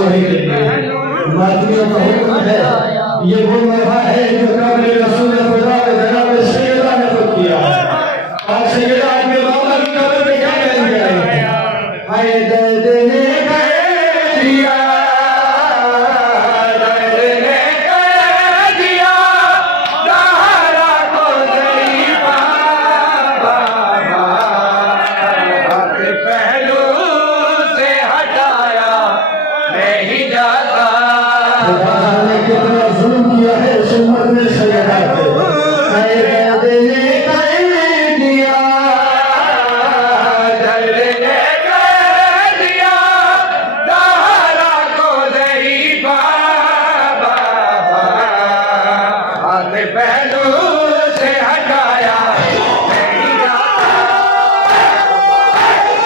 नहीं करेंगे। मातमियों का हुक्म है, ये वो मौका है जो काबिल रसूल खुदा ने जनाब सैयदा ने खुद किया। आज सैयदा आपके बाबा की कब्र में क्या करेंगे? हाय दर्द ने कर दिया, दर्द ने कर दिया, सहारा को ज़रीफ़ा बाबा, हाथ पहलू से हटाया नहीं जाता। खुदा ने कितना जुल्म किया है इस उम्मत में सैयदा पे। हाय दर्द ने कर दिया, दर्द ने कर दिया, सहारा को ज़रीफ़ा बाबा, हाथ पहलू से हटाया नहीं जाता।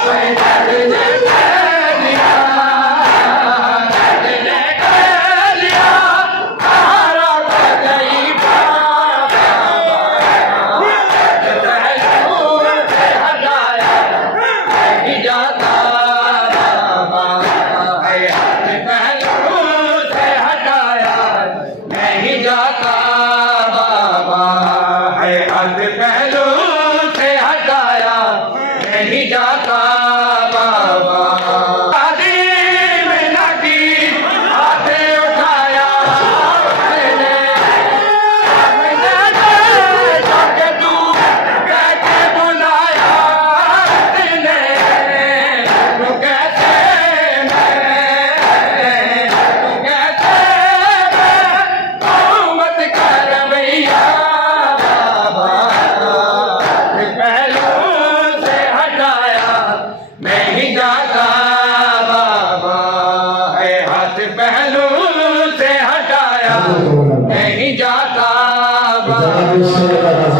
हाय दर्द ने कर दिया, दर्द ने कर दिया, सहारा को ज़रीफ़ा बाबा, हाथ पहलू से हटाया नहीं जाता बाबा। हाय हाथ पहलू से हटाया नहीं जाता बाबा, हाय हाथ पहलू से हटाया नहीं जाता बाबा। ताज़ीम नकी हाथ उठाया मैंने, जाके तू कैसे बुलाया तूने, तू कैसे तू कैसे मत कर भैया बाबा, पहलू से हटाया नहीं जाता बाबा, है हाथ पहलू से हटाया नहीं जाता बाबा।